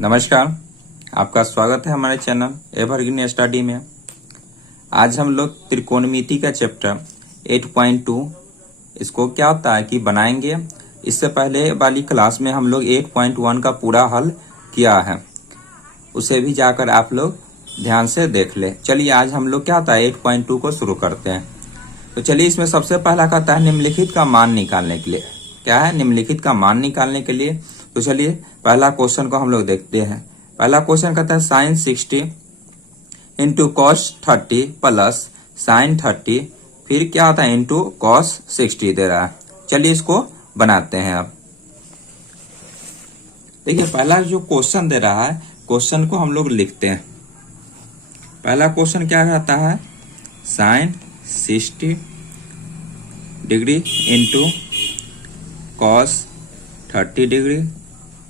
नमस्कार, आपका स्वागत है हमारे चैनल एवरग्रीन स्टडी में। आज हम लोग त्रिकोणमिति का चैप्टर 8.2 इसको क्या होता है कि बनाएंगे। इससे पहले वाली क्लास में हम लोग 8.1 का पूरा हल किया है, उसे भी जाकर आप लोग ध्यान से देख ले। चलिए आज हम लोग क्या होता है 8.2 को शुरू करते हैं। तो चलिए इसमें सबसे पहला कहता है निम्नलिखित का मान निकालने के लिए। क्या है निम्नलिखित का मान निकालने के लिए। तो चलिए पहला क्वेश्चन को हम लोग देखते हैं। पहला क्वेश्चन कहता है sine 60 into cos 30 plus sine 30 फिर क्या आता है इंटू कॉस 60 दे रहा है। चलिए इसको बनाते हैं। अब देखिए पहला जो क्वेश्चन दे रहा है, क्वेश्चन को हम लोग लिखते हैं। पहला क्वेश्चन क्या कहता है sine 60 degree into cos 30 degree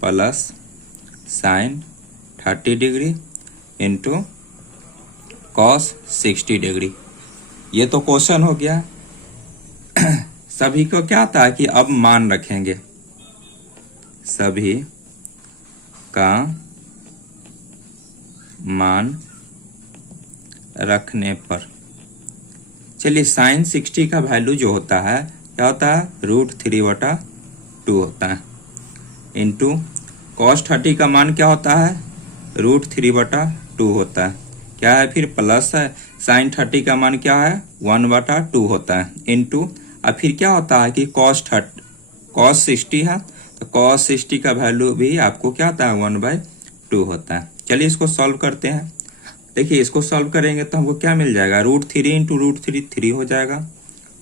plus sine 30 degree into cos 60 degree. ये तो क्वेश्चन हो गया। सभी को क्या आता है कि अब मान रखेंगे। सभी का मान रखने पर चलिए साइन 60 का वैल्यू जो होता है क्या होता है √3/2 होता है इंटू कॉस 30 का मान क्या होता है √3/2 होता है। क्या है फिर प्लस है साइन 30 का मान क्या है 1/2 होता है इंटू अब फिर क्या होता है कि कॉस 60 है तो कॉस 60 का वैल्यू भी आपको क्या होता है 1/2 होता है। चलिए इसको सॉल्व करते हैं। देखिए इसको सॉल्व करेंगे तो हमको क्या मिल जाएगा √3 इंटू √3 3 हो जाएगा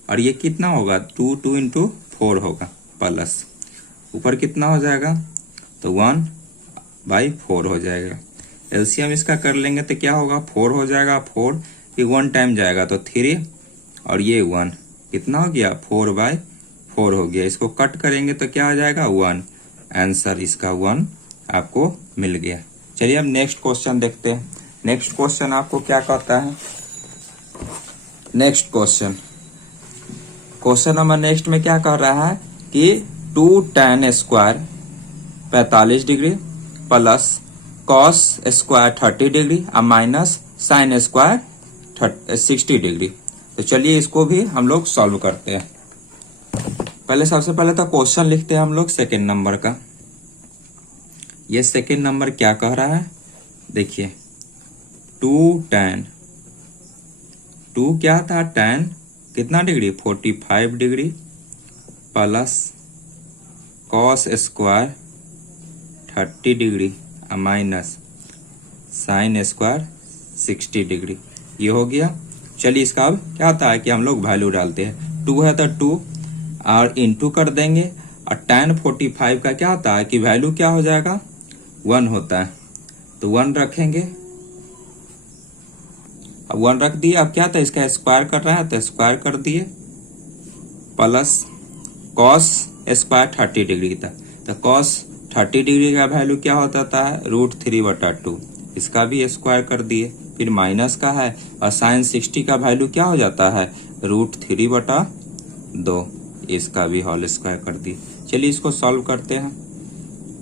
और ये कितना होगा 2 इंटू 4 होगा प्लस ऊपर कितना हो जाएगा तो 1/4 हो जाएगा। एलसीएम इसका कर लेंगे तो क्या होगा 4 हो जाएगा। 4 ये 1 टाइम जाएगा तो 3 और ये 1 कितना हो गया 4/4 हो गया। इसको कट करेंगे तो क्या हो जाएगा 1। आंसर इसका 1 आपको मिल गया। चलिए अब नेक्स्ट क्वेश्चन देखते हैं। नेक्स्ट क्वेश्चन आपको क्या कहता है। नेक्स्ट क्वेश्चन नंबर नेक्स्ट में क्या कह रहा है कि 2 tan square 45 degree plus cos square 30 degree और माइनस साइन स्क्वायर 60 डिग्री। तो चलिए इसको भी हम लोग सॉल्व करते हैं। पहले सबसे पहले तो क्वेश्चन लिखते हैं हम लोग सेकेंड नंबर का। ये सेकेंड नंबर क्या कह रहा है देखिए 2 tan 2 क्या था tan कितना degree 45 degree plus cos square 30 degree minus sine square 60 degree. ये हो गया। चलिए इसका अब क्या होता है कि हम लोग वैल्यू डालते हैं। 2 है तो 2 और इंटू कर देंगे और tan 45 का क्या होता है कि वैल्यू क्या हो जाएगा 1 होता है तो 1 रखेंगे। अब 1 रख दिए। अब क्या था इसका स्क्वायर कर रहा है तो स्क्वायर कर दिए प्लस कॉस स्क्वायर 30 डिग्री था तो कॉस 30 डिग्री का वैल्यू क्या होता था √3/2। इसका भी स्क्वायर कर दिए। फिर माइनस का है और साइन 60 का वैल्यू क्या हो जाता है √3/2। इसका भी होल स्क्वायर कर दिए। चलिए इसको सॉल्व करते हैं।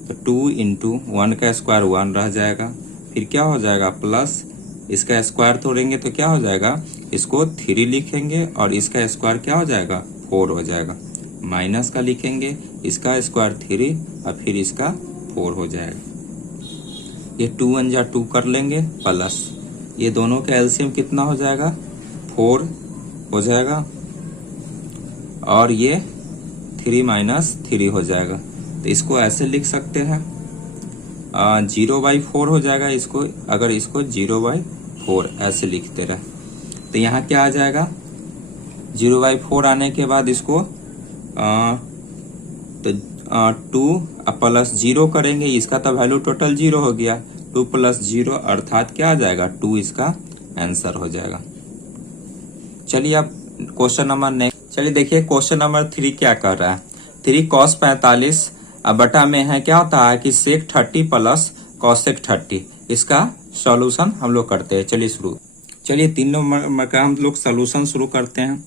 तो 2 इंटू 1 का स्क्वायर 1 रह जाएगा। फिर क्या हो जाएगा प्लस इसका स्क्वायर तोड़ेंगे तो क्या हो जाएगा इसको 3 लिखेंगे और इसका स्क्वायर क्या हो जाएगा 4 हो जाएगा। माइनस का लिखेंगे इसका स्क्वायर 3 और फिर इसका 4 हो जाएगा। ये 2 1 जा 2 कर लेंगे प्लस ये दोनों का एलसीएम कितना हो जाएगा 4 हो जाएगा और ये 3 - 3 हो जाएगा। तो इसको ऐसे लिख सकते हैं 0/4 हो जाएगा। इसको अगर इसको 0/4 ऐसे लिखते रहे तो यहाँ क्या आ जाएगा 0/4 आने के बाद इसको तो 2 प्लस 0 करेंगे। इसका तो वैल्यू टोटल 0 हो गया। 2 + 0 अर्थात क्या आ जाएगा 2 इसका आंसर हो जाएगा। चलिए अब क्वेश्चन नंबर नेक्स्ट। चलिए देखिए क्वेश्चन नंबर 3 क्या कर रहा है। 3 cos 45 बटा में है क्या होता है कि sec 30 प्लस cosec 30। इसका सॉल्यूशन हम लोग करते हैं। चलिए 3 नंबर का हम लोग सॉल्यूशन शुरू करते हैं।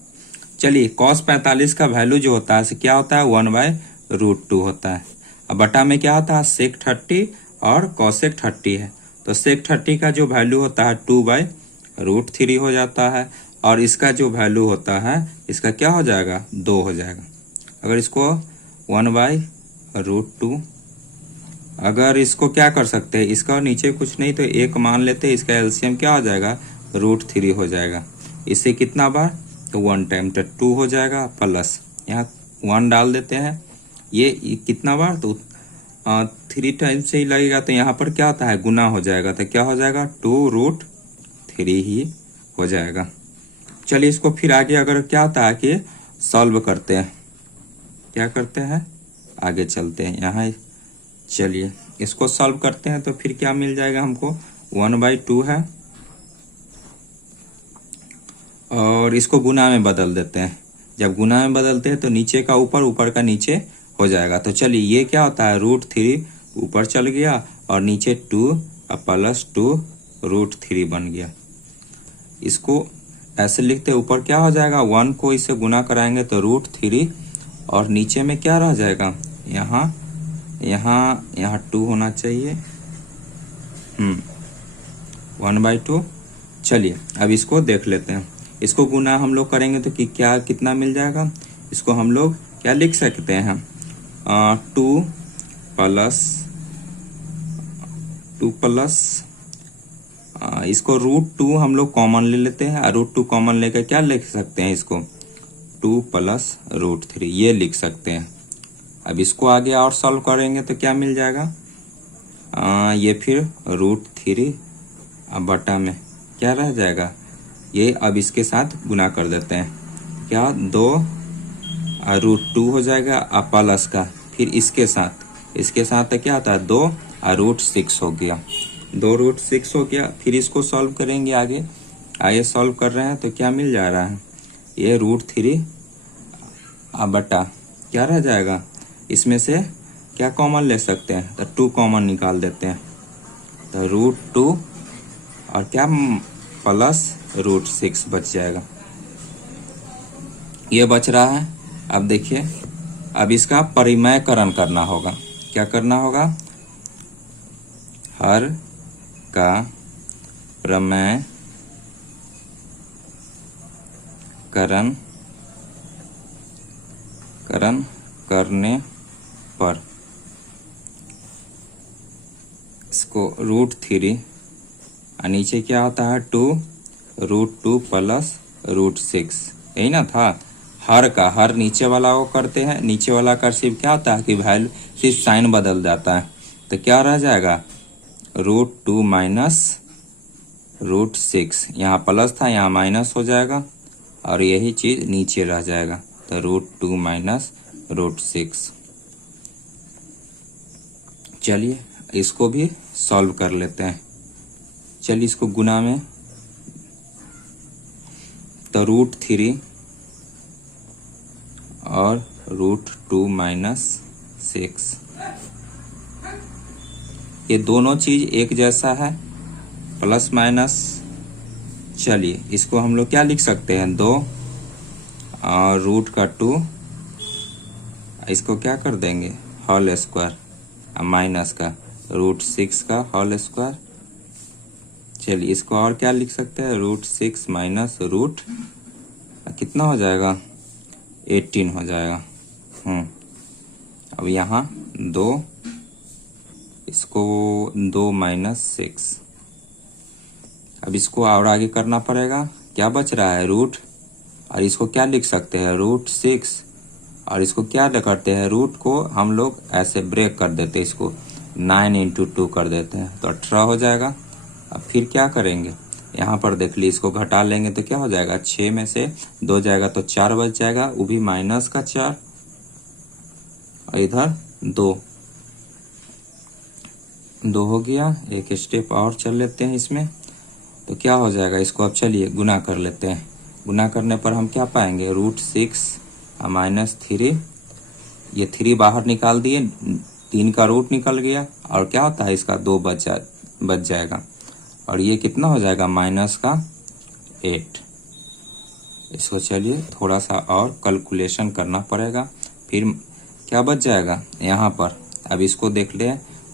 चलिए cos 45 का वैल्यू जो होता है क्या होता है 1/√2 होता है। अब बटा में क्या होता है sec 30 और कॉसेक 30 है, तो सेक 30 का जो वैल्यू होता है 2/√3 हो जाता है, और इसका जो वैल्यू होता है इसका क्या हो जाएगा, 2 हो जाएगा। अगर इसको 1/√2, अगर इसको क्या कर सकते हैं, इसका नीचे कुछ नहीं तो 1 मान लेते हैं, इसका एलसीएम क्या हो जाएगा, √3 हो जाएगा। इससे कितना बार, तो 1 टाइम, तो 2 हो जाएगा, प्लस यहाँ 1 डाल देते हैं, ये कितना बार, तो 3 टाइम से ही लगेगा, तो यहाँ पर क्या होता है, गुना हो जाएगा, तो क्या हो जाएगा, 2√3 ही हो जाएगा। चलिए इसको फिर आगे अगर क्या होता है कि सॉल्व करते हैं, क्या करते हैं, आगे चलते हैं यहाँ। चलिए इसको सॉल्व करते हैं, तो फिर क्या मिल जाएगा हमको, 1/2 है, और इसको गुना में बदल देते हैं। जब गुना में बदलते हैं तो नीचे का ऊपर, ऊपर का नीचे हो जाएगा। तो चलिए ये क्या होता है, √3 ऊपर चल गया और नीचे 2 और प्लस 2√3 बन गया। इसको ऐसे लिखते, ऊपर क्या हो जाएगा, 1 को इससे गुना कराएंगे तो √3, और नीचे में क्या रह जाएगा, यहाँ 2 होना चाहिए, 1/2। चलिए अब इसको देख लेते हैं, इसको गुना हम लोग करेंगे तो क्या कितना मिल जाएगा, इसको हम लोग क्या लिख सकते हैं, 2 प्लस इसको √2 हम लोग कॉमन ले लेते हैं, और √2 कॉमन लेकर क्या लिख सकते हैं, इसको 2 + √3 ये लिख सकते हैं। अब इसको आगे और सॉल्व करेंगे तो क्या मिल जाएगा, ये फिर √3 बटा में क्या रह जाएगा, ये अब इसके साथ गुना कर देते हैं, क्या 2 √2 हो जाएगा, और प्लस का फिर इसके साथ क्या आता है, 2 और √6 हो गया, 2√6 हो गया। फिर इसको सॉल्व करेंगे आगे सॉल्व कर रहे हैं तो क्या मिल जा रहा है, ये √3 बटा क्या रह जाएगा, इसमें से क्या कॉमन ले सकते हैं, तो 2 कॉमन निकाल देते हैं, तो √2 और क्या प्लस √6 बच जाएगा, ये बच रहा है। अब देखिए, अब इसका परिमेयकरण करना होगा, क्या करना होगा, हर का परिमेयकरण करने पर इसको √3 और नीचे क्या होता है, 2√2 प्लस √6, यही ना था। हर नीचे वाला को करते हैं, नीचे वाला का सिर्फ क्या होता है कि वैल्यू सिर्फ साइन बदल जाता है, तो क्या रह जाएगा, √2 माइनस √6, यहाँ प्लस था यहाँ माइनस हो जाएगा, और यही चीज नीचे रह जाएगा, तो √2 माइनस √6। चलिए इसको भी सॉल्व कर लेते हैं। चलिए इसको गुना में, तो √3 और √2 माइनस 6, ये दोनों चीज एक जैसा है, प्लस माइनस। चलिए इसको हम लोग क्या लिख सकते हैं, 2 और √2, इसको क्या कर देंगे, होल स्क्वायर, माइनस का √6 का होल स्क्वायर। चलिए इसको और क्या लिख सकते हैं, √6 माइनस कितना हो जाएगा, 18 हो जाएगा। अब यहाँ 2, इसको 2 माइनस 6, अब इसको और आगे करना पड़ेगा, क्या बच रहा है, रूट, और इसको क्या लिख सकते हैं, √6, और इसको क्या करते हैं, रूट को हम लोग ऐसे ब्रेक कर देते हैं, इसको 9 × 2 कर देते हैं, तो 18 हो जाएगा। अब फिर क्या करेंगे, यहाँ पर देख ली, इसको घटा लेंगे तो क्या हो जाएगा, 6 में से 2 जाएगा तो 4 बच जाएगा, वो भी माइनस का 4, और इधर 2 हो गया। एक स्टेप और चल लेते हैं इसमें, तो क्या हो जाएगा, इसको अब चलिए गुना कर लेते हैं। गुना करने पर हम क्या पाएंगे, √6 माइनस 3, ये 3 बाहर निकाल दिए, 3 का रूट निकल गया, और क्या होता है इसका 2 बच जाएगा, और ये कितना हो जाएगा, माइनस का 8। इसको चलिए थोड़ा सा और कैलकुलेशन करना पड़ेगा, फिर क्या बच जाएगा यहाँ पर। अब इसको देख ले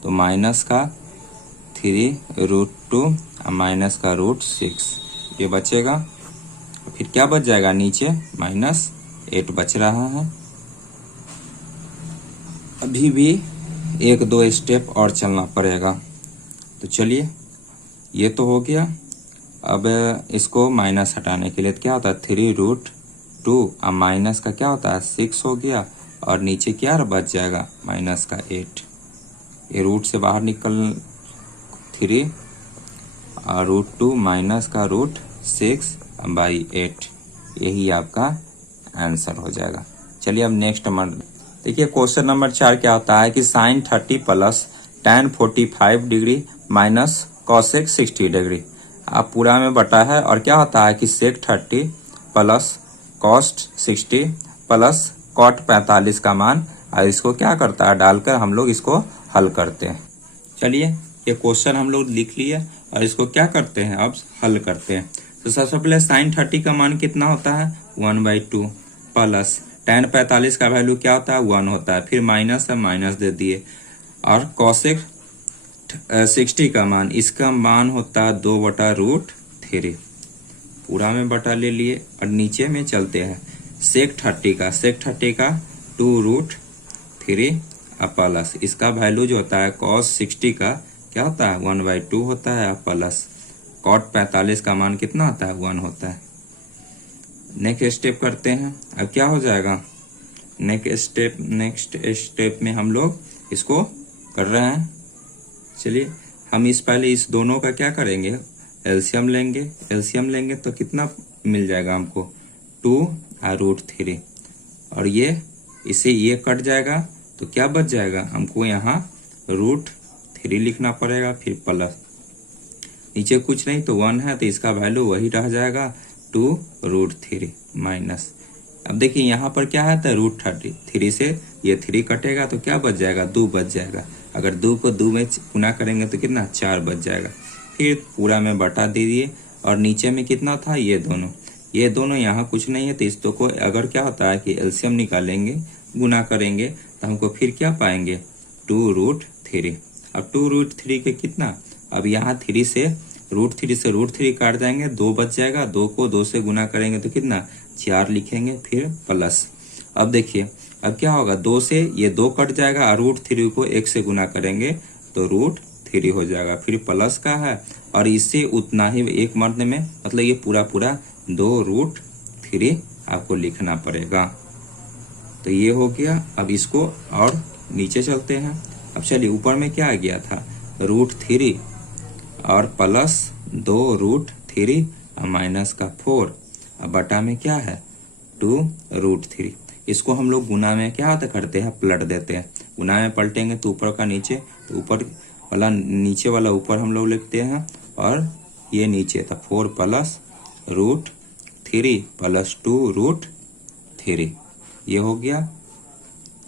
तो माइनस का 3√2 और माइनस का √6 ये बचेगा। फिर क्या बच जाएगा, नीचे -8 बच रहा है। अभी भी 1-2 स्टेप और चलना पड़ेगा। तो चलिए, ये तो हो गया। अब इसको माइनस हटाने के लिए क्या होता है, 3√2 और माइनस का क्या होता है 6 हो गया, और नीचे क्या बच जाएगा माइनस का 8। ये रूट से बाहर निकल 3 और √2 माइनस का √6/8, यही आपका आंसर हो जाएगा। चलिए अब नेक्स्ट नंबर देखिए। क्वेश्चन नंबर 4 क्या होता है कि sin 30 plus tan 45 degree minus cosec 60 degree. आप पूरा में बटा है और क्या होता है कि sec 30 plus cos 60 plus cot 45 का मान, और इसको क्या करता है डालकर हम लोग इसको हल करते हैं। चलिए, ये क्वेश्चन हम लोग लिख लिए और इसको क्या करते हैं अब हल करते हैं। तो सबसे पहले sin 30 का मान कितना होता है 1/2 प्लस tan 45 का वैल्यू क्या होता है 1 होता है, फिर माइनस है माइनस दे दिए, और cosec 60 का मान, इसका मान होता है 2/√3, पूरा में बटा ले लिए। और नीचे में चलते हैं sec 30 का 2√3 प्लस इसका वैल्यू जो होता है cos 60 का क्या होता है 1/2 होता है, प्लस cot 45 का मान कितना होता है 1 होता है। नेक्स्ट स्टेप करते हैं। अब क्या हो जाएगा, नेक्स्ट स्टेप में हम लोग इसको कर रहे हैं। चलिए, हम पहले इस दोनों का क्या करेंगे, एलसीएम लेंगे तो कितना मिल जाएगा हमको 2 और √3, और ये इसे ये कट जाएगा तो क्या बच जाएगा हमको यहाँ √3 लिखना पड़ेगा, फिर प्लस नीचे कुछ नहीं तो 1 है तो इसका वैल्यू वही रह जाएगा 2√3 माइनस। अब देखिए यहाँ पर क्या है तो √3 से ये 3 कटेगा तो क्या बच जाएगा 2 बच जाएगा। अगर 2 को 2 में गुना करेंगे तो कितना 4 बच जाएगा। फिर पूरा में बटा दीजिए, और नीचे में कितना था ये दोनों यहाँ कुछ नहीं है तो इस दो को अगर क्या होता है कि एलसीएम निकालेंगे गुना करेंगे तो हमको फिर क्या पाएंगे 2√3। अब 2√3 के कितना, अब यहाँ 3 से √3 काट जाएंगे 2 बच जाएगा, 2 को 2 से गुना करेंगे तो कितना 4 लिखेंगे, फिर प्लस। अब देखिए अब क्या होगा 2 से ये 2 कट जाएगा और √3 को 1 से गुना करेंगे तो √3 हो जाएगा, फिर प्लस का है और इससे उतना ही एक मर्द में मतलब ये पूरा 2√3 आपको लिखना पड़ेगा। तो ये हो गया। अब इसको और नीचे चलते हैं। अब चलिए ऊपर में क्या आ गया था √3 और प्लस 2√3 और माइनस का 4, अब बटा में क्या है 2√3। इसको हम लोग गुना में क्या करते हैं पलट देते हैं। गुना में पलटेंगे तो ऊपर का नीचे, तो ऊपर वाला नीचे वाला ऊपर हम लोग लिखते हैं और ये नीचे था 4 प्लस √3 प्लस 2√3, ये हो गया।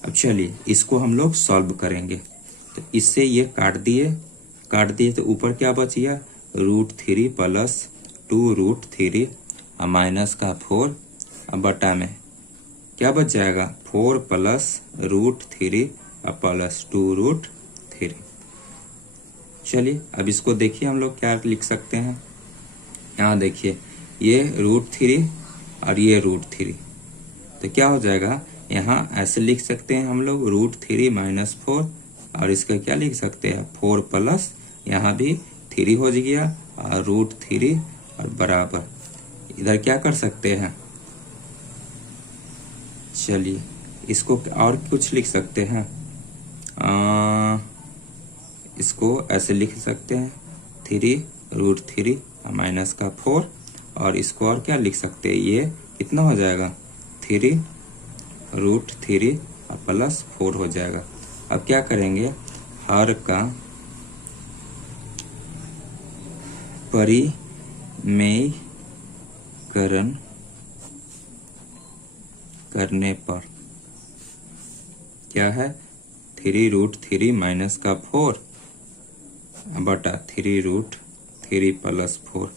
अब चलिए इसको हम लोग सॉल्व करेंगे। तो इससे ये काट दिए तो ऊपर क्या बच गया √3 प्लस 2√3 और माइनस का 4, अब बटा में क्या बच जाएगा 4 प्लस √3 और प्लस 2√3। चलिए अब इसको देखिए हम लोग क्या लिख सकते हैं। यहाँ देखिए ये √3 और ये √3, तो क्या हो जाएगा यहाँ ऐसे लिख सकते हैं हम लोग √3 माइनस 4, और इसका क्या लिख सकते हैं 4 प्लस यहाँ भी 3 हो गया और √3 और बराबर इधर क्या कर सकते हैं। चलिए इसको और कुछ लिख सकते हैं, इसको ऐसे लिख सकते हैं 3√3 माइनस का 4, और इसको और क्या लिख सकते हैं ये कितना हो जाएगा 3√3 और प्लस 4 हो जाएगा। अब क्या करेंगे हर का परिमेयकरण करने पर क्या है 3√3 माइनस का 4 बटा 3√3 प्लस 4,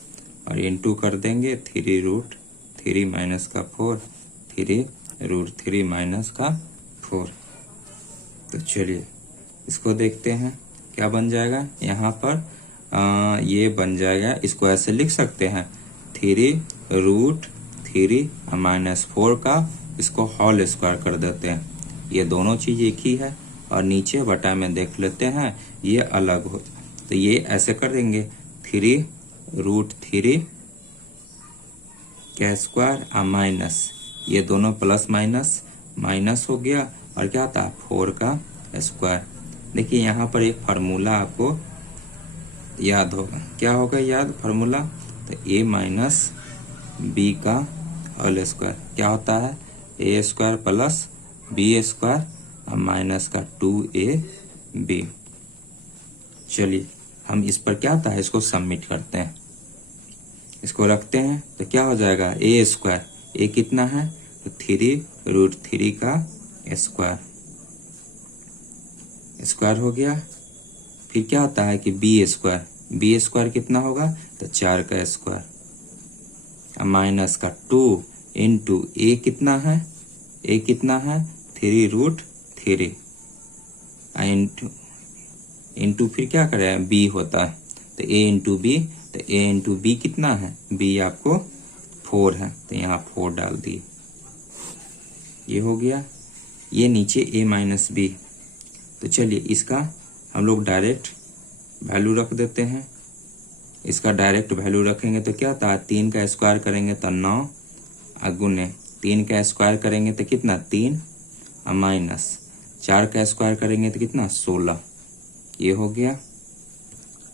और इनटू कर देंगे 3√3 माइनस का 4 3√3 माइनस का 4। तो चलिए इसको देखते हैं। क्या बन जाएगा यहाँ पर ये बन जाएगा, इसको ऐसे लिख सकते हैं 3√3 का इसको होल स्क्वायर कर देते हैं। ये दोनों चीज एक ही है और नीचे बटा में देख लेते हैं ये अलग हो, तो ये ऐसे कर देंगे 3√3 का स्क्वायर और माइनस ये दोनों प्लस माइनस माइनस हो गया और क्या था 4 का स्क्वायर। देखिए यहाँ पर एक फार्मूला आपको याद होगा, क्या होगा याद फार्मूला, तो a माइनस बी का होल स्क्वायर क्या होता है a square plus b square और माइनस का 2ab। चलिए हम इस पर क्या होता है इसको सबमिट करते हैं, इसको रखते हैं तो क्या हो जाएगा a स्क्वायर, a कितना है तो 3√3 का स्क्वायर स्क्वायर हो गया। फिर क्या होता है कि बी स्क्वायर कितना होगा तो 4 का स्क्वायर माइनस का 2 इंटू a कितना है 3√3 इंटू फिर क्या करें b होता है तो a इंटू बी, तो a इंटू बी कितना है b आपको 4 है तो यहाँ 4 डाल दिए, ये हो गया। ये नीचे a माइनस बी, तो चलिए इसका हम लोग डायरेक्ट वैल्यू रख देते हैं। इसका डायरेक्ट वैल्यू रखेंगे तो क्या था 3 का स्क्वायर करेंगे तो 9 गुने 3 का स्क्वायर करेंगे तो कितना 3 और माइनस 4 का स्क्वायर करेंगे तो कितना 16, ये हो गया।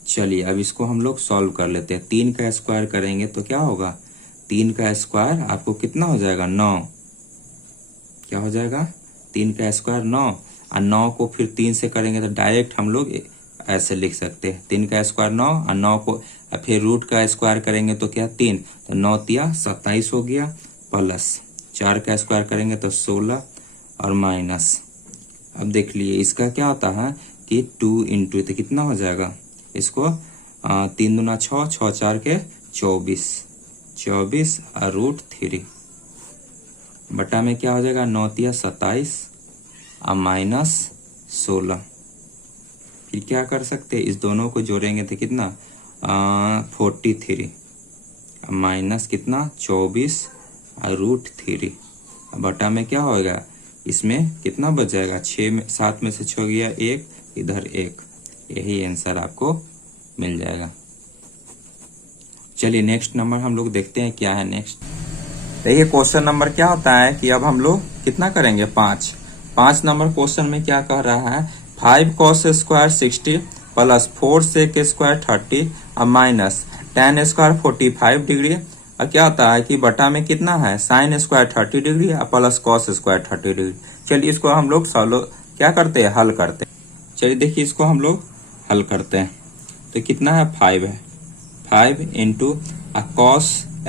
चलिए अब इसको हम लोग सॉल्व कर लेते हैं। 3 का स्क्वायर करेंगे तो क्या होगा 3 का स्क्वायर आपको कितना हो जाएगा 9, क्या हो जाएगा 3 का स्क्वायर 9 और 9 को फिर 3 से करेंगे तो डायरेक्ट हम लोग ऐसे लिख सकते हैं 3 का स्क्वायर 9 और 9 को फिर रूट का स्क्वायर करेंगे तो क्या 3, तो 9 तिया 27 हो गया, प्लस 4 का स्क्वायर करेंगे तो 16 और माइनस, अब देख लिए इसका क्या होता है कि 2 इंटू तो कितना हो जाएगा इसको 3 दूना 6 6 4 के 24 और √3 बटा में क्या हो जाएगा 9 तिया 27 और माइनस 16। फिर क्या कर सकते हैं इस दोनों को जोड़ेंगे तो कितना 43 माइनस कितना 24 और √3 बटा में क्या होगा इसमें कितना बच जाएगा 6 में 7 में से 6 गया 1, इधर 1, यही आंसर आपको मिल जाएगा। चलिए नेक्स्ट नंबर हम लोग देखते हैं क्या है नेक्स्ट। देखिए क्वेश्चन नंबर क्या होता है कि अब हम लोग कितना करेंगे 5 नंबर क्वेश्चन में क्या कह रहा है 5 cos square 60 plus 4 sec square 30 और माइनस tan स्क्वायर 45 डिग्री और क्या होता है कि बटा में कितना है sin स्क्वायर 30 डिग्री और प्लस cos स्क्वायर 30 डिग्री। चलिए इसको हम लोग सॉल्व क्या करते हैं हल करते हैं। चलिए देखिए इसको हम लोग हल करते हैं तो कितना है 5 है 5 इंटू cos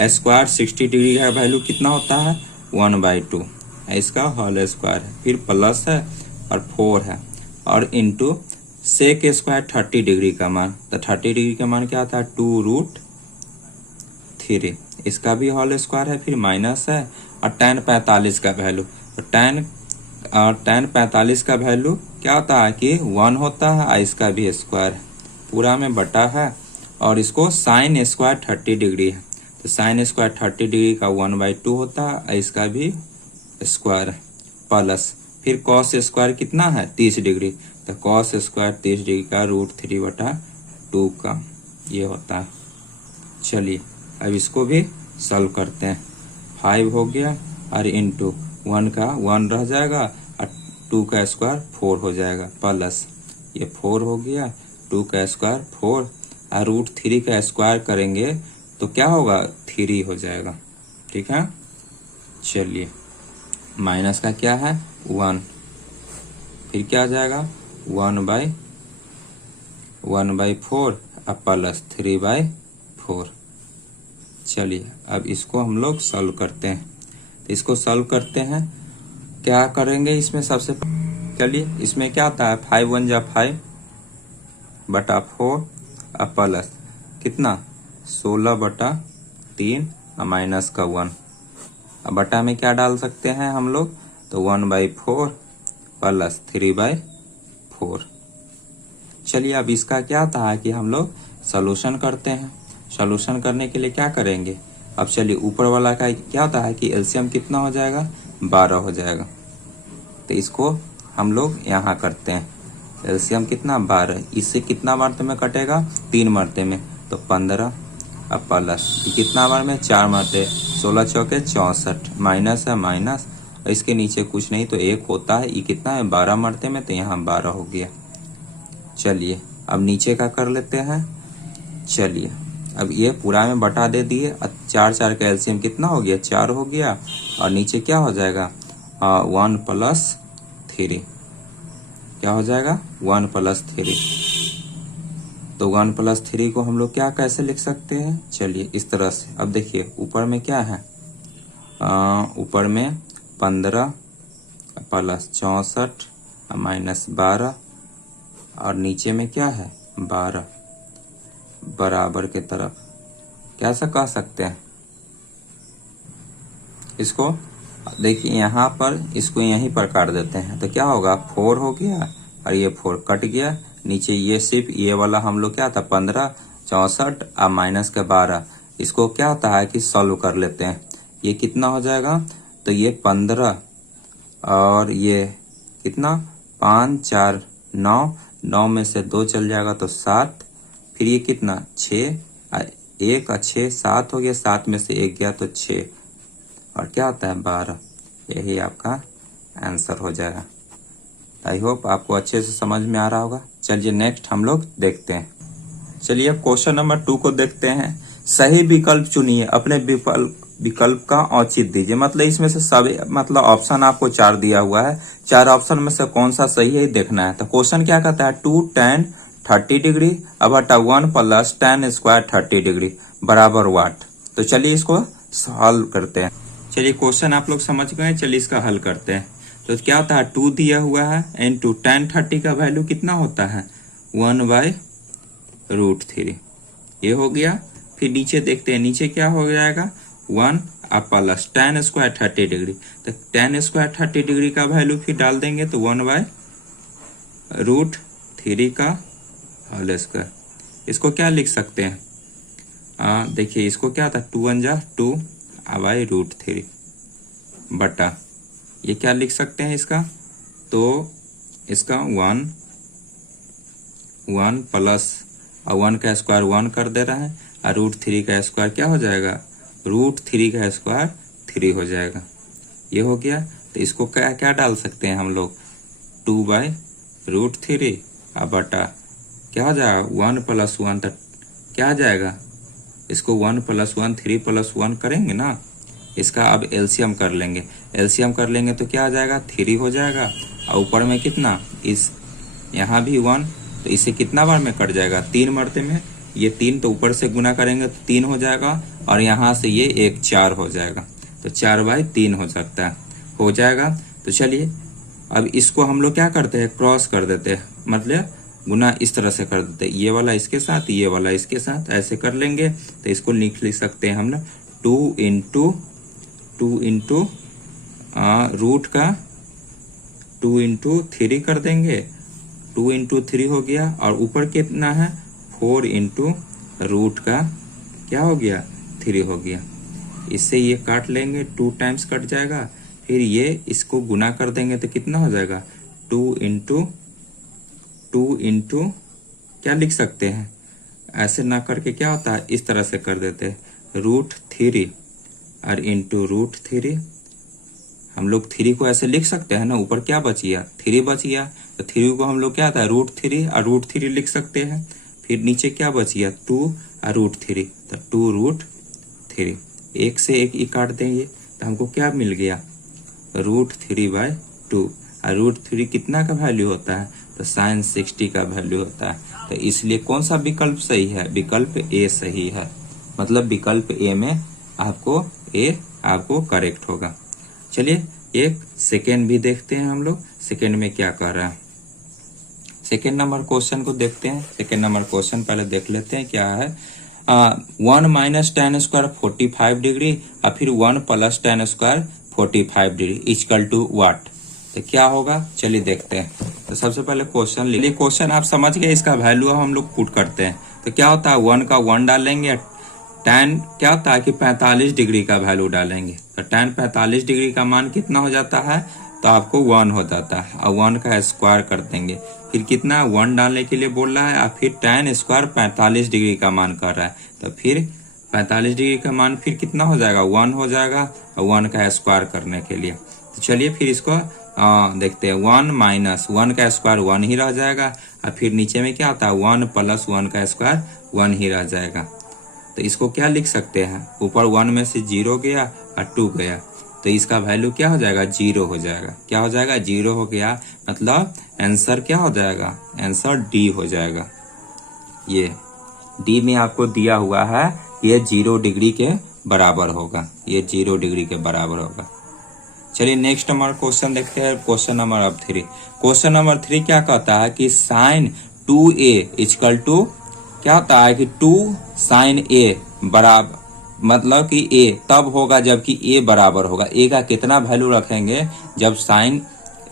स्क्वायर 60 डिग्री का वैल्यू कितना होता है 1/2 इसका होल स्क्वायर है, फिर प्लस है और 4 है और इंटू सेक स्क्वायर 30 डिग्री का मान, तो 30 डिग्री का मान क्या होता है 2√3 इसका भी होल स्क्वायर है, फिर माइनस है और tan 45 का वैल्यू, तो tan 45 का वैल्यू क्या होता है कि 1 होता है और इसका भी स्क्वायर पूरा में बटा है और इसको साइन स्क्वायर 30 डिग्री है तो साइन स्क्वायर 30 डिग्री का 1/2 होता है और इसका भी स्क्वायर प्लस फिर कॉस स्क्वायर कितना है 30 डिग्री तो कॉस स्क्वायर 30 डिग्री का √3/2 का ये होता है। चलिए अब इसको भी सॉल्व करते हैं 5 हो गया और इंटू 1 का 1 रह जाएगा और 2 का स्क्वायर 4 हो जाएगा प्लस ये 4 हो गया 2 का स्क्वायर 4 और √3 का स्क्वायर करेंगे तो क्या होगा 3 हो जाएगा, ठीक है। चलिए माइनस का क्या है 1 फिर क्या आ जाएगा 1/4 और प्लस 3/4। चलिए अब इसको हम लोग सॉल्व करते हैं तो इसको सॉल्व करते हैं क्या करेंगे इसमें सबसे चलिए इसमें क्या आता है 5 1 जा 5 बटा 4 और प्लस कितना 16/3 और माइनस का 1 अब बटा में क्या डाल सकते हैं हम लोग तो 1/4 प्लस 3/4। चलिए अब इसका क्या था कि हम लोग सॉल्यूशन करते हैं। सॉल्यूशन करने के लिए क्या करेंगे, अब चलिए ऊपर वाला का क्या होता है कि एलसीएम कितना हो जाएगा, 12 हो जाएगा। तो इसको हम लोग यहाँ करते हैं, एलसीएम कितना 12, इससे कितना मरते में कटेगा, 3 मरते में, तो 15 अब प्लस कितना बार में, 4 मरते, 16 चौके 64, माइनस है माइनस, इसके नीचे कुछ नहीं तो 1 होता है, ये कितना है 12 मरते में, तो यहाँ 12 हो गया। चलिए अब नीचे का कर लेते हैं। चलिए अब ये पूरा में बटा दे दिए, 4 4 का एलसीएम कितना हो गया, 4 हो गया, और नीचे क्या हो जाएगा 1 + 3, क्या हो जाएगा 1 + 3। तो 1 + 3 को हम लोग क्या कैसे लिख सकते हैं, चलिए इस तरह से। अब देखिए ऊपर में क्या है, ऊपर में 15 + 64 -12, और नीचे में क्या है 12, बराबर के तरफ कैसा कह सकते हैं इसको। देखिए यहाँ पर इसको यहीं पर काट देते हैं, तो क्या होगा 4 हो गया, और ये 4 कट गया, नीचे ये सिर्फ ये वाला हम लोग क्या था 15 64 और माइनस के 12, इसको क्या होता है कि सॉल्व कर लेते हैं। ये कितना हो जाएगा, तो ये 15 और ये कितना 5 4 9, 9 में से 2 चल जाएगा तो 7, फिर ये कितना 6, 1 और 6 7 हो गया, 7 में से 1 गया तो 6, और क्या आता है 12। यही आपका आंसर हो जाएगा। आई होप आपको अच्छे से समझ में आ रहा होगा। चलिए नेक्स्ट हम लोग देखते हैं। चलिए क्वेश्चन नंबर 2 को देखते हैं। सही विकल्प चुनिए, अपने विकल्प का औचित्य दीजिए। मतलब इसमें से सभी मतलब ऑप्शन आपको 4 दिया हुआ है, 4 ऑप्शन में से कौन सा सही है देखना है। तो क्वेश्चन क्या कहता है 2 tan 30 डिग्री अब 1 + tan स्क्वायर 30 डिग्री बराबर वाट। तो चलिए इसको हल करते हैं। चलिए क्वेश्चन आप लोग समझ गए, चलिए इसका हल करते हैं। तो क्या होता है 2 दिया हुआ है, इनटू tan 30 का वैल्यू कितना होता है 1/√3, ये हो गया। फिर नीचे देखते हैं, नीचे क्या हो जाएगा 1 + tan स्क्वायर 30 डिग्री, तो tan स्क्वायर 30 डिग्री का वैल्यू फिर डाल देंगे तो 1/√3 का होल स्क्वायर। इसको क्या लिख सकते हैं, देखिए इसको क्या था 2 × 2 /√3 बटा, ये क्या लिख सकते हैं इसका, तो इसका 1 प्लस 1 का स्क्वायर 1 कर दे रहा है, और √3 का स्क्वायर क्या हो जाएगा √3 का स्क्वायर 3 हो जाएगा, ये हो गया। तो इसको क्या क्या डाल सकते हैं हम लोग 2/√3 बटा क्या हो जाएगा 1 + 1, तक क्या आ जाएगा, इसको 1 + 1 3 + 1 करेंगे ना, इसका अब एलसीएम कर लेंगे। एलसीएम कर लेंगे तो क्या आ जाएगा 3 हो जाएगा, और ऊपर में कितना इस यहाँ भी 1, तो इसे कितना बार में कट जाएगा 3 मरते में, ये 3 तो ऊपर से गुना करेंगे तो 3 हो जाएगा, और यहाँ से ये 1 4 हो जाएगा, तो 4/3 हो सकता है, हो जाएगा। तो चलिए अब इसको हम लोग क्या करते हैं क्रॉस कर देते हैं, मतलब गुना इस तरह से कर देते हैं, ये वाला इसके साथ ये वाला इसके साथ ऐसे कर लेंगे। तो इसको लिख सकते हैं हम लोग 2 × रूट का 2 × 3 कर देंगे, 2 × 3 हो गया, और ऊपर कितना है 4 × रूट का क्या हो गया 3 हो गया। इससे ये काट लेंगे, 2 टाइम्स कट जाएगा, फिर ये इसको गुना कर देंगे तो कितना हो जाएगा 2 × क्या लिख सकते हैं, ऐसे ना करके क्या होता है इस तरह से कर देते हैं √3 और इंटू √3, हम लोग 3 को ऐसे लिख सकते हैं ना, ऊपर क्या बच गया 3 बच गया, तो 3 को हम लोग क्या था √3 और √3 लिख सकते हैं। फिर नीचे क्या बच गया 2 और √3, तो 2√3, एक से एक ही काट देंगे तो हमको क्या मिल गया √3/2, और √3 कितना का वैल्यू होता है तो sin 60 का वैल्यू होता है। तो इसलिए कौन सा विकल्प सही है, विकल्प ए सही है, मतलब विकल्प ए में आपको करेक्ट होगा। चलिए एक सेकेंड भी देखते हैं हम लोग, सेकेंड में क्या कर रहा है। सेकेंड नंबर क्वेश्चन को देखते हैं। सेकेंड नंबर क्वेश्चन पहले देख लेते हैं क्या है। 1 - tan स्क्वायर 45 डिग्री और फिर 1 + tan square 45 degree equal to what. तो क्या होगा, चलिए देखते हैं। तो सबसे पहले क्वेश्चन ले लीजिए। क्वेश्चन आप समझ गए, इसका वैल्यू हम लोग पुट करते हैं। तो क्या होता है, 1 का 1 डालेंगे, tan क्या होता है कि 45 डिग्री का वैल्यू डालेंगे। तो tan 45 डिग्री का मान कितना हो जाता है, तो आपको 1 हो जाता है, और 1 का स्क्वायर कर देंगे। फिर कितना 1 डालने के लिए बोल रहा है, और फिर tan स्क्वायर 45 डिग्री का मान कर रहा है। तो फिर 45 डिग्री का मान फिर कितना हो जाएगा, 1 हो जाएगा, और 1 का स्क्वायर करने के लिए। तो चलिए फिर इसको देखते हैं। 1 माइनस 1 का स्क्वायर 1 ही रह जाएगा, और फिर नीचे में क्या होता है, 1 प्लस 1 का स्क्वायर 1 ही रह जाएगा। तो इसको क्या लिख सकते हैं, ऊपर 1 में से 0 गया और 2 गया, तो इसका वैल्यू क्या हो जाएगा, 0 हो जाएगा। क्या हो जाएगा, 0 हो गया, मतलब आंसर क्या हो जाएगा, आंसर डी हो जाएगा। ये डी में आपको दिया हुआ है, ये 0 डिग्री के बराबर होगा, ये 0 डिग्री के बराबर होगा। चलिए नेक्स्ट हमारा क्वेश्चन देखते हैं, क्वेश्चन नंबर अब 3। क्वेश्चन नंबर 3 क्या कहता है कि साइन 2a इक्वल टू क्या होता है कि 2 साइन a बराबर, मतलब कि a तब होगा जबकि a बराबर होगा। a का कितना वैल्यू रखेंगे, जब साइन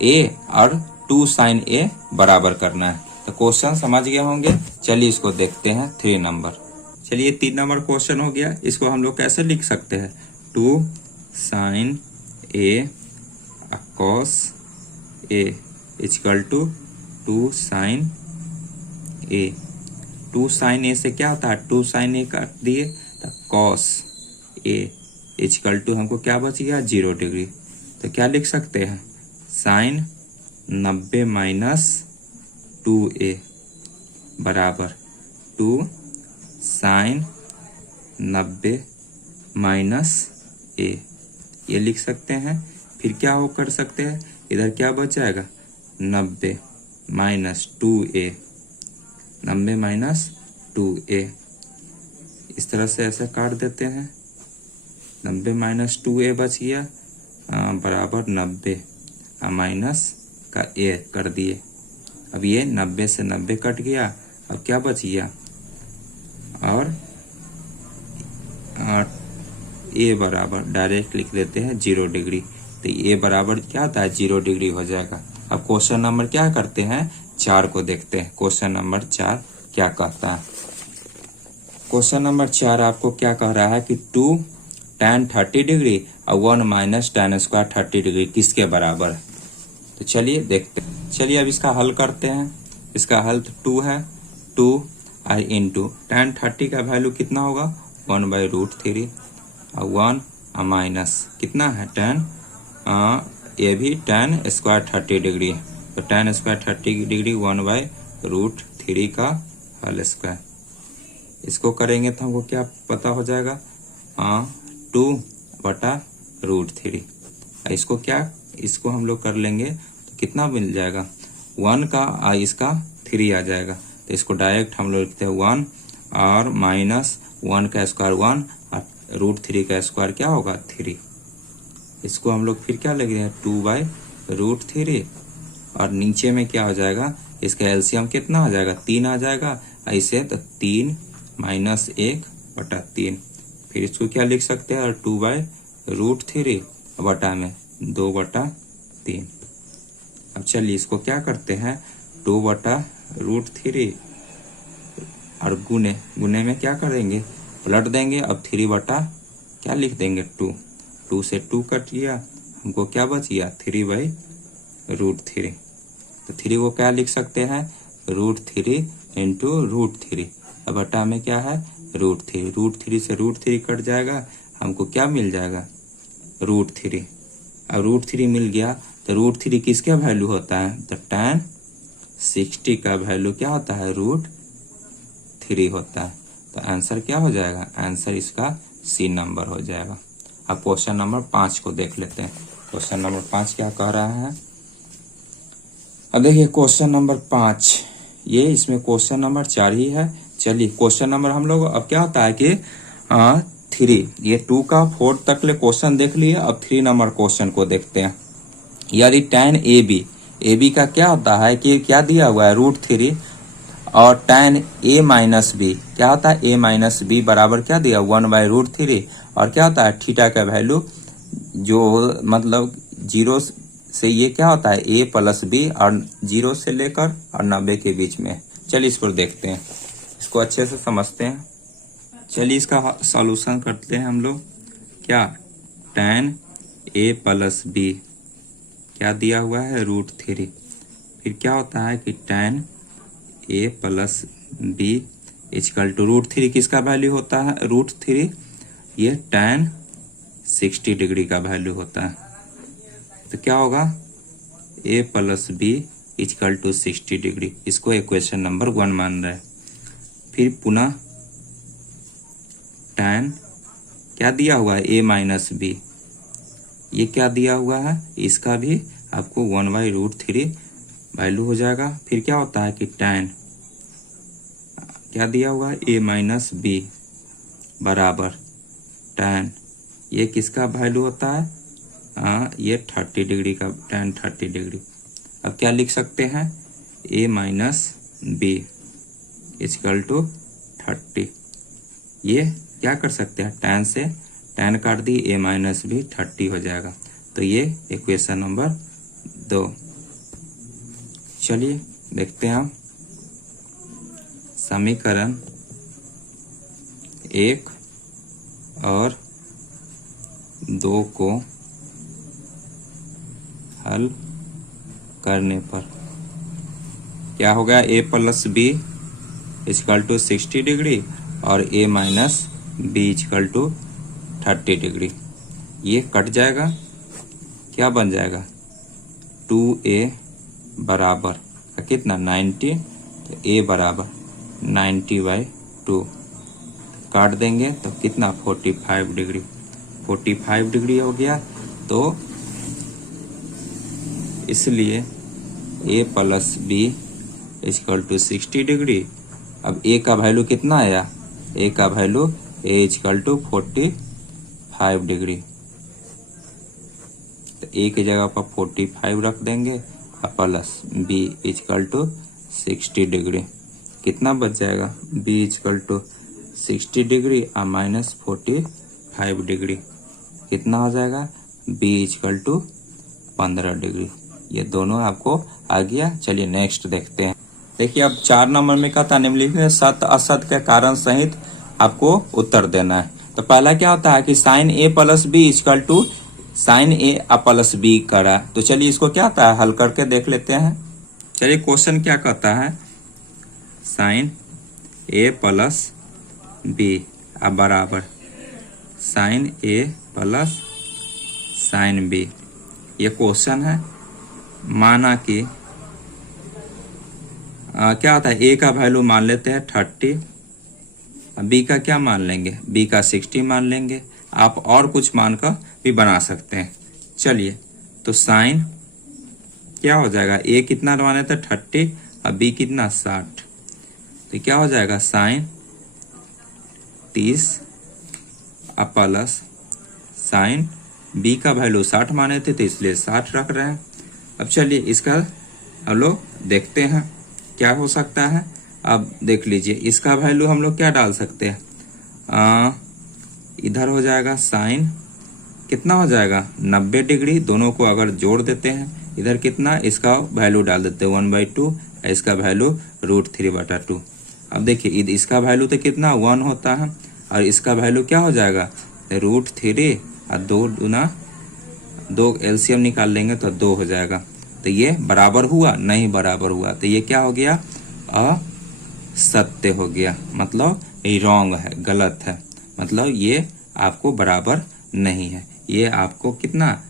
a और 2 साइन a बराबर करना है। तो क्वेश्चन समझ गए होंगे, चलिए इसको देखते हैं 3 नंबर। चलिए 3 नंबर क्वेश्चन हो गया, इसको हम लोग कैसे लिख सकते हैं, 2 sine a cos a equal to 2 sine a। 2 sine a से क्या होता है, 2 साइन a काट दिए, तो cos a इक्वल टू हमको क्या बच गया, 0 डिग्री। तो क्या लिख सकते हैं, साइन 90 माइनस 2a बराबर 2 साइन 90 माइनस a, ये लिख सकते हैं। फिर क्या हो कर सकते हैं, इधर क्या बच जाएगा, 90 माइनस 2a, 90 माइनस 2a, इस तरह से ऐसे काट देते हैं। 90 माइनस 2a बच गया बराबर 90 माइनस का a कर दिए। अब ये 90 से 90 कट गया, अब क्या बच गया, और ए बराबर डायरेक्ट लिख देते हैं 0 डिग्री। तो ए बराबर क्या होता है, 0 डिग्री हो जाएगा। अब क्वेश्चन नंबर क्या करते हैं, 4 को देखते हैं। क्वेश्चन नंबर 4 क्या कहता है, क्वेश्चन नंबर 4 आपको क्या कह रहा है कि 2 tan 30 डिग्री और 1 माइनस tan स्क्वायर 30 डिग्री किसके बराबर है। तो चलिए देखते हैं। चलिए अब इसका हल करते हैं। इसका हल तो 2 है, 2 और इंटू tan 30 का वैल्यू कितना होगा, 1/√3 और 1 माइनस कितना है tan, ये भी tan स्क्वायर 30 डिग्री है। तो tan स्क्वायर 30 डिग्री 1/√3 का होल स्क्वायर। इसको करेंगे तो हमको क्या पता हो जाएगा, 2/√3। इसको क्या, इसको हम लोग कर लेंगे तो कितना मिल जाएगा, 1 का इसका 3 आ जाएगा। तो इसको डायरेक्ट हम लोग लिखते हैं 1 और माइनस 1 का स्क्वायर 1 और √3 का स्क्वायर क्या होगा 3। इसको हम लोग फिर क्या लिख रहे हैं, 2/√3, और नीचे में क्या हो जाएगा, इसका एलसीएम कितना आ जाएगा, 3 आ जाएगा। ऐसे तो 3 माइनस 1/3। फिर इसको क्या लिख सकते हैं, 2/√3 बटा में 2/3। अब चलिए इसको क्या करते हैं, 2/√3 और गुने में क्या करेंगे, पलट देंगे। अब 3 बटा क्या लिख देंगे, 2 से 2 कट गया, हमको क्या बच गया, 3/√3। तो 3 को क्या लिख सकते हैं, √3 इंटू √3, अब बटा में क्या है, √3। √3 से √3 कट जाएगा, हमको क्या मिल जाएगा, √3। अब √3 मिल गया, तो √3 किसका वैल्यू होता है, तो tan 60 का वैल्यू क्या होता है, √3 होता है। तो आंसर क्या हो जाएगा, आंसर इसका सी नंबर हो जाएगा। अब क्वेश्चन नंबर 5 को देख लेते हैं। क्वेश्चन नंबर 5 क्या कह रहा है, अब देखिए क्वेश्चन नंबर 5, ये इसमें क्वेश्चन नंबर 4 ही है। चलिए क्वेश्चन नंबर हम लोग अब क्या होता है कि 3, ये 2 का 4 तक ले क्वेश्चन देख लिए। अब 3 नंबर क्वेश्चन को देखते हैं। यदि tan AB का क्या होता है कि क्या दिया हुआ है, √3, और tan A माइनस बी क्या होता है, A माइनस बी बराबर क्या दिया, 1/√3, और क्या होता है थीटा का वैल्यू जो मतलब 0 से ये क्या होता है a प्लस बी और 0 से लेकर और 90 के बीच में। चलिए इसको देखते हैं, इसको अच्छे से समझते हैं। चलिए इसका सॉल्यूशन करते हैं हम लोग। क्या tan a प्लस बी क्या दिया हुआ है √3। फिर क्या होता है कि tan a plus b equal to √3 किसका वैल्यू होता है √3, ये tan 60 डिग्री का वैल्यू होता है। तो क्या होगा a plus b equal to 60 degree, इसको इक्वेशन नंबर 1 मान रहे हैं। फिर पुनः tan क्या दिया हुआ है a माइनस बी, ये क्या दिया हुआ है, इसका भी आपको 1/√3 वैल्यू हो जाएगा। फिर क्या होता है कि tan क्या दिया हुआ है a माइनस बी बराबर tan ये किसका वैल्यू होता है ये 30 डिग्री का, tan 30 डिग्री। अब क्या लिख सकते हैं a minus b equal to 30। ये क्या कर सकते हैं tan से tan काट दी, a माइनस बी 30 हो जाएगा। तो ये इक्वेशन नंबर 2। चलिए देखते हैं हम समीकरण 1 और 2 को हल करने पर क्या होगा a plus b equal to 60 degree और a minus b equal to 30 degree. ये कट जाएगा, क्या बन जाएगा 2a बराबर कितना 90, तो a बराबर 90/2 काट देंगे तो कितना 45 डिग्री, 45 डिग्री हो गया। तो इसलिए a plus b equal to 60 degree. अब a का वैल्यू कितना आया, a का value a equal to 45 degree, तो a की जगह पर 45 रख देंगे और plus b equal to 60 degree. कितना बच जाएगा b इक्वल टू 60 डिग्री और माइनस 45 डिग्री, कितना हो जाएगा b इक्वल टू 15 डिग्री। ये दोनों आपको आ गया। चलिए नेक्स्ट देखते हैं। देखिए अब 4 नंबर में कहता है निम्नलिखित में सत्य असत्य के कारण सहित आपको उत्तर देना है। तो पहला क्या होता है कि sine a plus b equal to sine a plus b करा। तो चलिए इसको क्या होता है हल करके देख लेते हैं। चलिए क्वेश्चन क्या कहता है साइन a प्लस बी बराबर sine a plus sine b. ये क्वेश्चन है। माना कि क्या होता है a का वैल्यू मान लेते हैं 30, b का क्या मान लेंगे b का 60 मान लेंगे। आप और कुछ मान कर भी बना सकते हैं। चलिए तो साइन क्या हो जाएगा a कितना माने थे 30 और b कितना 60, तो क्या हो जाएगा साइन 30 प्लस साइन b का वैल्यू 60 माने थे तो इसलिए 60 रख रहे हैं। अब चलिए इसका हम लोग देखते हैं क्या हो सकता है। अब देख लीजिए इसका वैल्यू हम लोग क्या डाल सकते हैं इधर हो जाएगा साइन कितना हो जाएगा 90 डिग्री, दोनों को अगर जोड़ देते हैं इधर कितना इसका वैल्यू डाल देते हैं 1/2, इसका वैल्यू √3/2। अब देखिए इसका वैल्यू तो कितना 1 होता है और इसका वैल्यू क्या हो जाएगा √3 और 2 दूना 2 एलसीएम निकाल लेंगे तो 2 हो जाएगा। तो ये बराबर हुआ नहीं बराबर हुआ, तो ये क्या हो गया असत्य हो गया, मतलब ये रॉन्ग है, गलत है, मतलब ये आपको बराबर नहीं है। ये आपको कितना,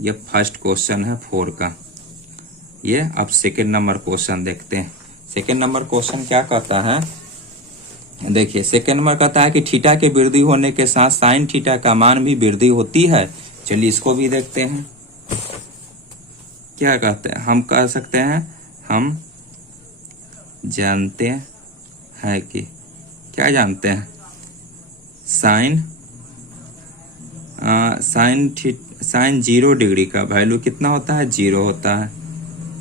ये फर्स्ट क्वेश्चन है 4 का। ये अब सेकेंड नंबर क्वेश्चन देखते हैं। सेकेंड नंबर क्वेश्चन क्या कहता है, देखिए सेकेंड नंबर कहता है कि थीटा के वृद्धि होने के साथ साइन थीटा का मान भी वृद्धि होती है। चलिए इसको भी देखते हैं। क्या कहते हैं, हम कह सकते हैं हम जानते हैं कि क्या जानते हैं साइन 0 डिग्री का वैल्यू कितना होता है 0 होता है।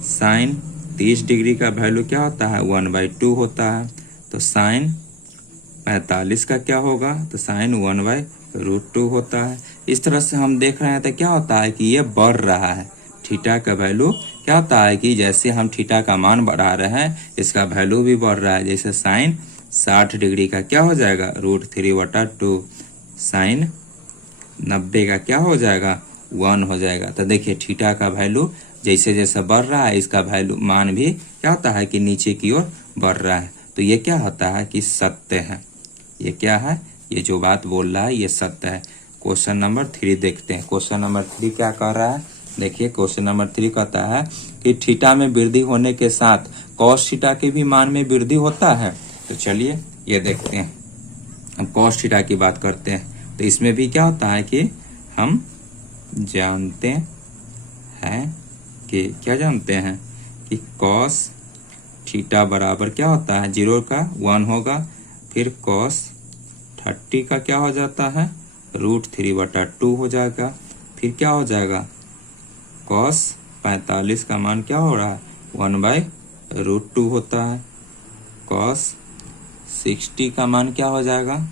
साइन 30 डिग्री का वैल्यू क्या होता है 1/2 होता है। तो साइन 45 का क्या होगा, तो साइन 1/√2 होता है। इस तरह से हम देख रहे हैं तो क्या होता है कि ये बढ़ रहा है, थीटा का वैल्यू क्या होता है कि जैसे हम थीटा का मान बढ़ा रहे हैं इसका वैल्यू भी बढ़ रहा है। जैसे साइन 60 डिग्री का क्या हो जाएगा √3/2, साइन 90 का क्या हो जाएगा 1 हो जाएगा। तो देखिए थीटा का वैल्यू जैसे जैसे बढ़ रहा है इसका वैल्यू मान भी क्या होता है कि नीचे की ओर बढ़ रहा है। तो ये क्या होता है कि सत्य है। ये क्या है, ये जो बात बोल रहा है ये सत्य है। क्वेश्चन नंबर 3 देखते हैं। क्वेश्चन नंबर 3 क्या कह रहा है, देखिए क्वेश्चन नंबर 3 कहता है कि थीटा में वृद्धि होने के साथ कॉस थीटा के भी मान में वृद्धि होता है। तो चलिए ये देखते हैं। हम कॉस थीटा की बात करते हैं तो इसमें भी क्या होता है कि हम जानते हैं कि क्या जानते हैं कि कॉस थीटा बराबर क्या होता है 0 का 1 होगा, फिर कॉस 30 का क्या हो जाता है √3/2 हो जाएगा, फिर क्या हो जाएगा कॉस 45 का मान क्या हो रहा है 1/√2 होता है, कॉस 60 का मान क्या हो जाएगा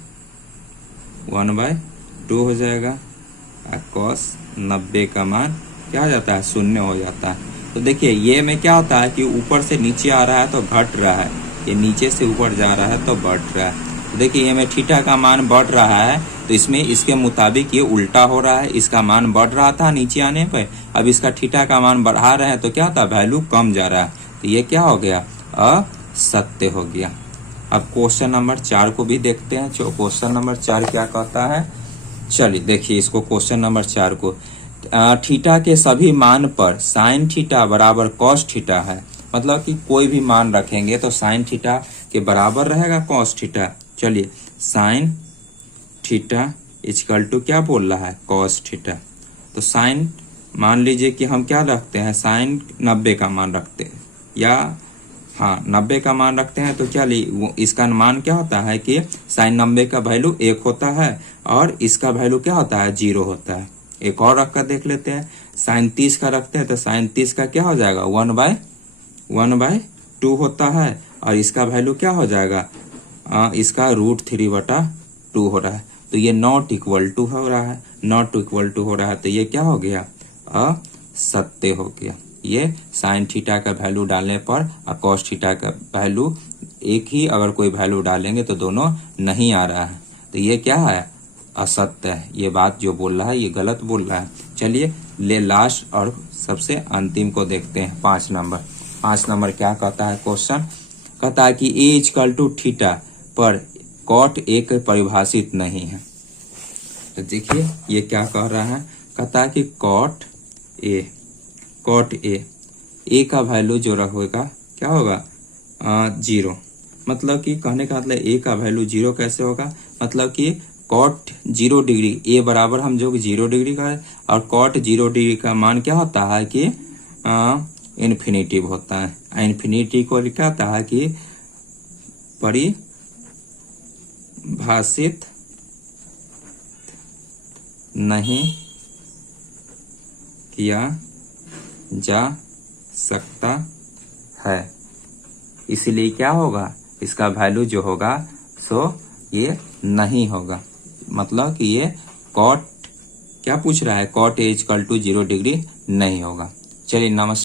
1/2 हो जाएगा, और कॉस 90 का मान क्या हो जाता है 0 हो जाता है। तो देखिए ये में क्या होता है कि ऊपर से नीचे आ रहा है तो घट रहा है, ये नीचे से ऊपर जा रहा है तो बढ़ रहा है। तो देखिए ये में थीटा का मान बढ़ रहा है तो इसमें इसके मुताबिक ये उल्टा हो रहा है। इसका मान बढ़ रहा था नीचे आने पर, अब इसका थीटा का मान बढ़ा रहे हैं तो क्या होता है वैल्यू कम जा रहा है। तो ये क्या हो गया असत्य हो गया। अब क्वेश्चन नंबर 4 को भी देखते हैं। क्वेश्चन नंबर 4 क्या कहता है, चलिए देखिए इसको क्वेश्चन नंबर 4 को। थीटा के सभी मान पर साइन थीटा बराबर कॉस थीटा है। मतलब कि कोई भी मान रखेंगे तो साइन थीटा के बराबर रहेगा कॉस थीटा। चलिए साइन थीटा इक्वल टू क्या बोल रहा है कॉस थीटा। तो साइन मान लीजिए कि हम क्या रखते हैं साइन 90 का मान रखते हैं, या हाँ 90 का मान रखते हैं। तो क्या इसका मान क्या होता है कि साइन 90 का वैल्यू 1 होता है और इसका वैल्यू क्या होता है 0 होता है। एक और रख कर देख लेते हैं। साइन 30 का रखते हैं तो साइन 30 का क्या हो जाएगा 1/2 होता है और इसका वैल्यू क्या हो जाएगा इसका √3/2 हो रहा है। तो ये नॉट इक्वल टू हो रहा है, नॉट इक्वल टू हो रहा है। तो ये क्या हो गया असत्य हो गया। ये साइन थीटा का वैल्यू डालने पर और कॉस थीटा का वैल्यू एक ही अगर कोई वैल्यू डालेंगे तो दोनों नहीं आ रहा है। तो ये क्या है असत्य है। ये बात जो बोल रहा है ये गलत बोल रहा है। चलिए ले लास्ट और सबसे अंतिम को देखते हैं 5 नंबर। 5 नंबर क्या कहता है क्वेश्चन, कहता है कि ए इक्वल टू थीटा पर कॉट एक परिभाषित नहीं है। तो देखिए ये क्या कह रहा है, कहता है कि कॉट ए का वैल्यू जो रहेगा क्या होगा 0। मतलब कि कहने का मतलब ए का वैल्यू 0 कैसे होगा, मतलब कि कॉट 0 डिग्री ए बराबर हम जो 0 डिग्री का है और कॉट 0 डिग्री का मान क्या होता है कि इन्फिनिटिव होता है। इन्फिनिटी को क्या होता है कि परिभाषित नहीं किया जा सकता है, इसलिए क्या होगा इसका वैल्यू जो होगा सो ये नहीं होगा। मतलब कि ये कॉट क्या पूछ रहा है cot A equal to 0 degree नहीं होगा। चलिए नमस्कार।